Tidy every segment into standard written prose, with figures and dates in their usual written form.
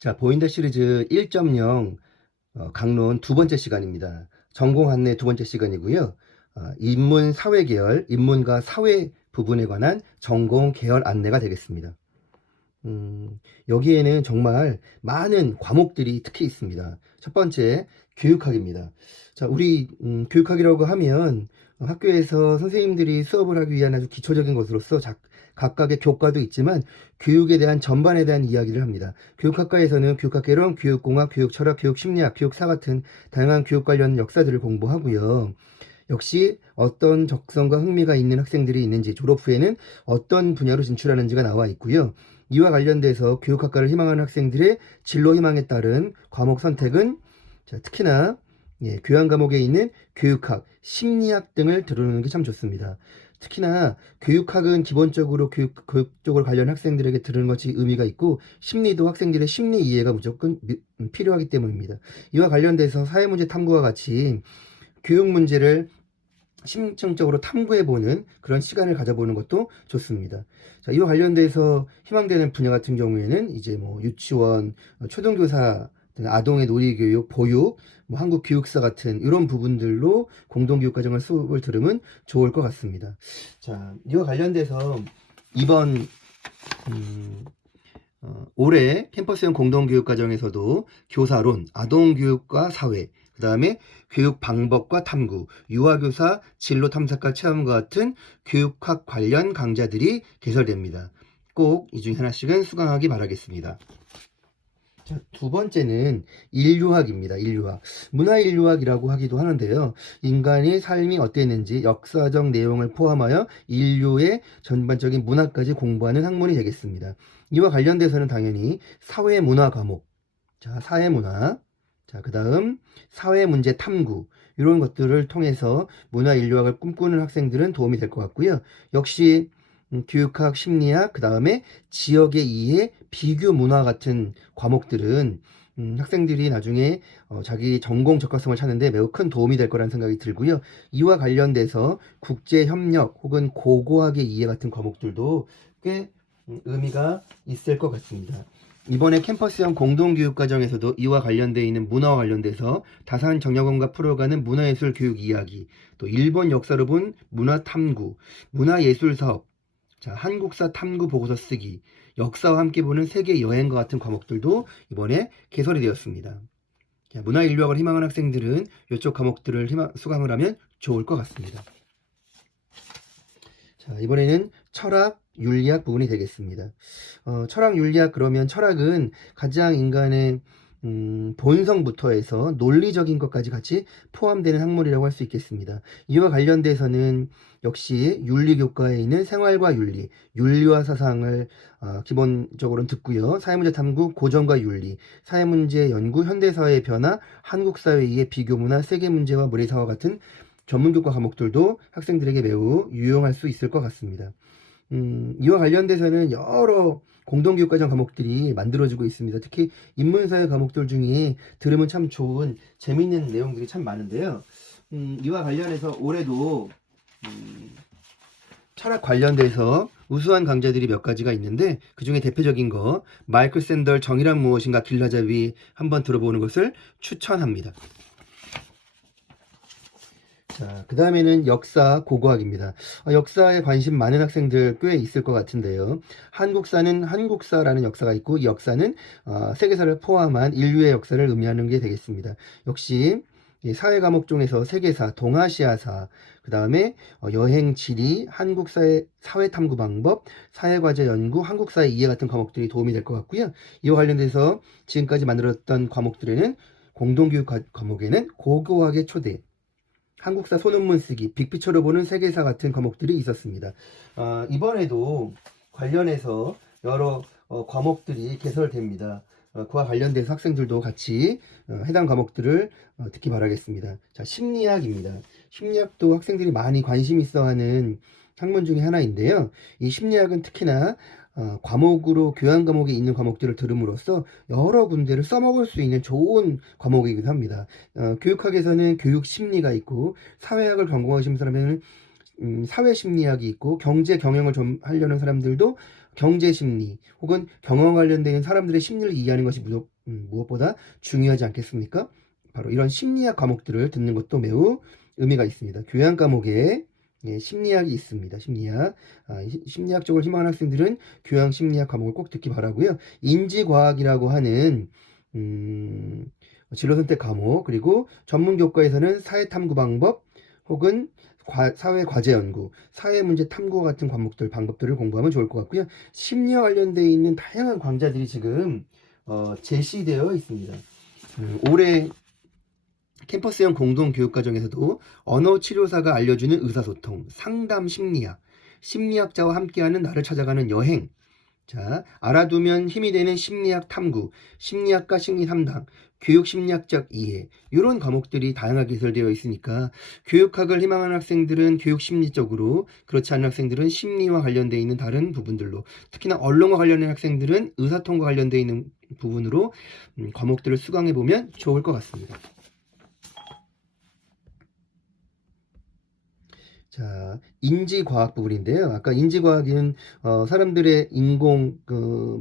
자, 보인다 시리즈 1.0 강론 두 번째 시간입니다. 전공 안내 두 번째 시간이고요. 인문 사회 계열, 인문과 사회 부분에 관한 전공 계열 안내가 되겠습니다. 여기에는 정말 많은 과목들이 특히 있습니다. 첫 번째, 교육학입니다. 자, 우리 교육학이라고 하면 학교에서 선생님들이 수업을 하기 위한 아주 기초적인 것으로서 각각의 교과도 있지만 교육에 대한 전반에 대한 이야기를 합니다. 교육학과에서는 교육학개론, 교육공학, 교육철학, 교육심리학, 교육사 같은 다양한 교육 관련 역사들을 공부하고요. 역시 어떤 적성과 흥미가 있는 학생들이 있는지, 졸업 후에는 어떤 분야로 진출하는지가 나와 있고요. 이와 관련돼서 교육학과를 희망하는 학생들의 진로 희망에 따른 과목 선택은 특히나 교양 과목에 있는 교육학, 심리학 등을 들어오는 게 참 좋습니다. 특히나 교육학은 기본적으로 교육 쪽으로 관련 학생들에게 들은 것이 의미가 있고, 심리도 학생들의 심리 이해가 무조건 필요하기 때문입니다. 이와 관련돼서 사회문제 탐구와 같이 교육 문제를 심층적으로 탐구해보는 그런 시간을 가져보는 것도 좋습니다. 자, 이와 관련돼서 희망되는 분야 같은 경우에는 이제 뭐 유치원, 초등교사, 아동의 놀이교육, 보육, 뭐 한국교육사 같은 이런 부분들로 공동교육과정을 수업을 들으면 좋을 것 같습니다. 자, 이와 관련돼서 이번 올해 캠퍼스형 공동교육과정에서도 교사론, 아동교육과 사회, 그 다음에 교육 방법과 탐구, 유아교사 진로 탐색과 체험과 같은 교육학 관련 강좌들이 개설됩니다. 꼭 이 중에 하나씩은 수강하기 바라겠습니다. 자, 두 번째는 인류학입니다. 인류학. 문화인류학이라고 하기도 하는데요. 인간의 삶이 어땠는지 역사적 내용을 포함하여 인류의 전반적인 문화까지 공부하는 학문이 되겠습니다. 이와 관련돼서는 당연히 사회문화 과목, 자, 사회문화, 자, 그 다음 사회문제 탐구, 이런 것들을 통해서 문화인류학을 꿈꾸는 학생들은 도움이 될 것 같고요. 역시 교육학, 심리학, 그 다음에 지역의 이해, 비교 문화 같은 과목들은 학생들이 나중에 자기 전공 적합성을 찾는데 매우 큰 도움이 될 거라는 생각이 들고요. 이와 관련돼서 국제협력 혹은 고고학의 이해 같은 과목들도 꽤 의미가 있을 것 같습니다. 이번에 캠퍼스형 공동교육과정에서도 이와 관련되어 있는 문화와 관련돼서 다산 정여건과 풀어가는 문화예술 교육 이야기, 또 일본 역사로 본 문화탐구, 문화예술 사업, 자, 한국사 탐구 보고서 쓰기, 역사와 함께 보는 세계 여행과 같은 과목들도 이번에 개설이 되었습니다. 자, 문화인류학을 희망하는 학생들은 이쪽 과목들을 수강을 하면 좋을 것 같습니다. 자, 이번에는 철학, 윤리학 부분이 되겠습니다. 철학, 윤리학 그러면 철학은 가장 인간의 본성부터 해서 논리적인 것까지 같이 포함되는 학문이라고 할 수 있겠습니다. 이와 관련돼서는 역시 윤리교과에 있는 생활과 윤리, 윤리와 사상을 기본적으로 듣고요. 사회문제 탐구, 고전과 윤리, 사회문제 연구, 현대사회의 변화, 한국사회의 비교문화, 세계문제와 물리사와 같은 전문교과 과목들도 학생들에게 매우 유용할 수 있을 것 같습니다. 이와 관련돼서는 여러 공동교육과정 과목들이 만들어지고 있습니다. 특히 인문사회 과목들 중에 들으면 참 좋은 재미있는 내용들이 참 많은데요. 이와 관련해서 올해도 철학 관련돼서 우수한 강좌들이 몇 가지가 있는데, 그 중에 대표적인 거 마이클 샌델 정의란 무엇인가 길라잡이 한번 들어보는 것을 추천합니다. 자, 그 다음에는 역사 고고학입니다. 역사에 관심 많은 학생들 꽤 있을 것 같은데요. 한국사는 한국사라는 역사가 있고, 이 역사는 세계사를 포함한 인류의 역사를 의미하는 게 되겠습니다. 역시 사회 과목 중에서 세계사, 동아시아사, 그 다음에 여행, 지리, 한국사의 사회 탐구 방법, 사회과제 연구, 한국사의 이해 같은 과목들이 도움이 될 것 같고요. 이와 관련돼서 지금까지 만들었던 과목들에는 공동교육 과목에는 고고학의 초대, 한국사 소논문 쓰기, 빅피처로 보는 세계사 같은 과목들이 있었습니다. 이번에도 관련해서 여러 과목들이 개설됩니다. 그와 관련돼서 학생들도 같이 해당 과목들을 듣기 바라겠습니다. 자, 심리학입니다. 심리학도 학생들이 많이 관심 있어 하는 학문 중에 하나인데요. 이 심리학은 특히나 과목으로 교양 과목에 있는 과목들을 들음으로써 여러 군데를 써먹을 수 있는 좋은 과목이기도 합니다. 교육학에서는 교육 심리가 있고, 사회학을 전공하시는 사람에는 사회 심리학이 있고, 경제 경영을 좀 하려는 사람들도 경제심리 혹은 경영 관련된 사람들의 심리를 이해하는 것이 무엇보다 중요하지 않겠습니까? 바로 이런 심리학 과목들을 듣는 것도 매우 의미가 있습니다. 교양 과목에 심리학이 있습니다. 심리학 쪽을 희망하는 학생들은 교양 심리학 과목을 꼭 듣기 바라고요. 인지과학이라고 하는 진로 선택 과목, 그리고 전문 교과에서는 사회탐구 방법 혹은 사회 과제 연구, 사회 문제 탐구 같은 과목들, 방법들을 공부하면 좋을 것 같고요. 심리와 관련되어 있는 다양한 강좌들이 지금 제시되어 있습니다. 올해 캠퍼스형 공동교육과정에서도 언어치료사가 알려주는 의사소통, 상담 심리학, 심리학자와 함께하는 나를 찾아가는 여행, 자, 알아두면 힘이 되는 심리학 탐구, 심리학과 심리 상담, 교육 심리학적 이해, 이런 과목들이 다양하게 개설되어 있으니까 교육학을 희망하는 학생들은 교육 심리적으로, 그렇지 않은 학생들은 심리와 관련되어 있는 다른 부분들로, 특히나 언론과 관련된 학생들은 의사통과 관련되어 있는 부분으로 과목들을 수강해 보면 좋을 것 같습니다. 자, 인지과학 부분인데요. 아까 인지과학은 사람들의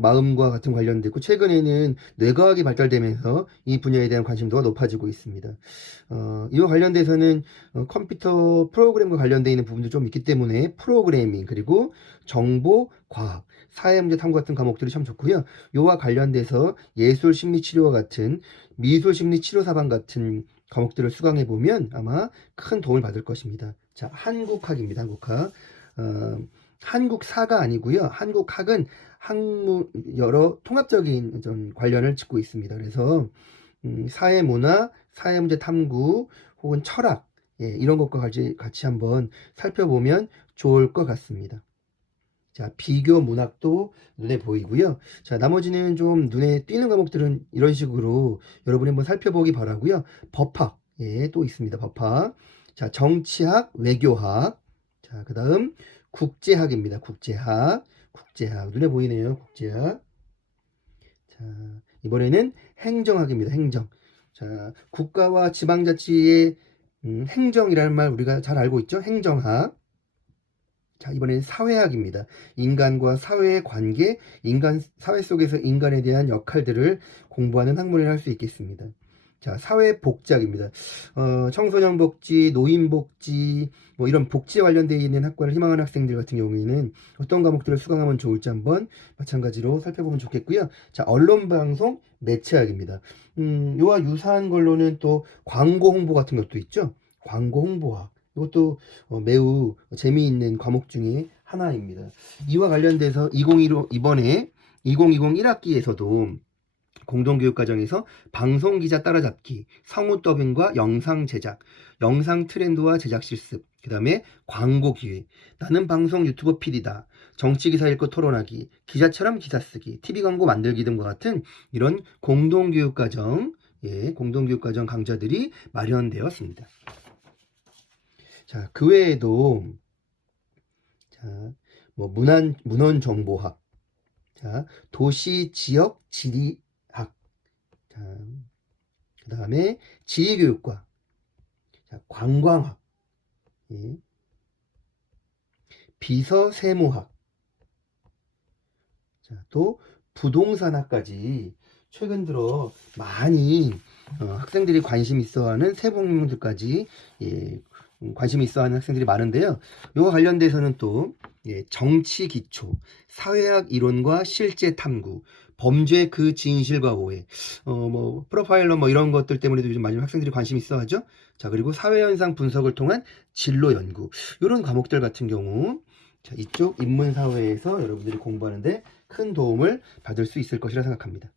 마음과 같은 관련돼 있고, 최근에는 뇌과학이 발달되면서 이 분야에 대한 관심도가 높아지고 있습니다. 이와 관련돼서는 컴퓨터 프로그램과 관련돼 있는 부분도 좀 있기 때문에 프로그래밍, 그리고 정보과학, 사회문제 탐구 같은 과목들이 참 좋고요. 이와 관련돼서 예술심리치료와 같은 미술심리치료사반 같은 과목들을 수강해 보면 아마 큰 도움을 받을 것입니다. 자, 한국학입니다. 한국학. 한국사가 아니고요. 한국학은 여러 통합적인 관련을 짓고 있습니다. 그래서 사회문화, 사회문제 탐구 혹은 철학, 이런 것과 같이 한번 살펴보면 좋을 것 같습니다. 자, 비교 문학도 눈에 보이고요. 자, 나머지는 좀 눈에 띄는 과목들은 이런 식으로 여러분이 한번 살펴보기 바라고요. 법학, 또 있습니다. 법학. 자, 정치학, 외교학. 자, 그 다음 국제학입니다. 국제학. 눈에 보이네요. 국제학. 자, 이번에는 행정학입니다. 행정. 자, 국가와 지방자치의 행정이라는 말 우리가 잘 알고 있죠? 행정학. 자, 이번엔 사회학입니다. 인간과 사회의 관계, 사회 속에서 인간에 대한 역할들을 공부하는 학문이라 할 수 있겠습니다. 자, 사회복지학입니다. 청소년 복지, 노인 복지, 뭐 이런 복지에 관련되어 있는 학과를 희망하는 학생들 같은 경우에는 어떤 과목들을 수강하면 좋을지 한번 마찬가지로 살펴보면 좋겠고요. 자, 언론방송, 매체학입니다. 이와 유사한 걸로는 또 광고 홍보 같은 것도 있죠. 광고 홍보학. 이것도 매우 재미있는 과목 중에 하나입니다. 이와 관련돼서 이번에 2020 1학기에서도 공동교육과정에서 방송기자 따라잡기, 성우 더빙과 영상 제작, 영상 트렌드와 제작 실습, 그 다음에 광고 기획, 나는 방송 유튜버 PD다, 정치기사 읽고 토론하기, 기자처럼 기사 쓰기, TV 광고 만들기 등과 같은 이런 공동교육과정 강좌들이 마련되었습니다. 자, 그 외에도 문헌정보학, 자, 도시 지역 지리학, 자, 그 다음에 지리교육과, 자, 관광학, 비서세무학, 자, 또 부동산학까지 최근 들어 많이 학생들이 관심 있어하는 세부학문들까지 관심이 있어하는 학생들이 많은데요. 이와 관련돼서는 또 정치 기초, 사회학 이론과 실제 탐구, 범죄 그 진실과 오해, 프로파일러 이런 것들 때문에도 요즘 많이 학생들이 관심이 있어하죠. 자, 그리고 사회현상 분석을 통한 진로 연구, 이런 과목들 같은 경우 이쪽 인문사회에서 여러분들이 공부하는데 큰 도움을 받을 수 있을 것이라 생각합니다.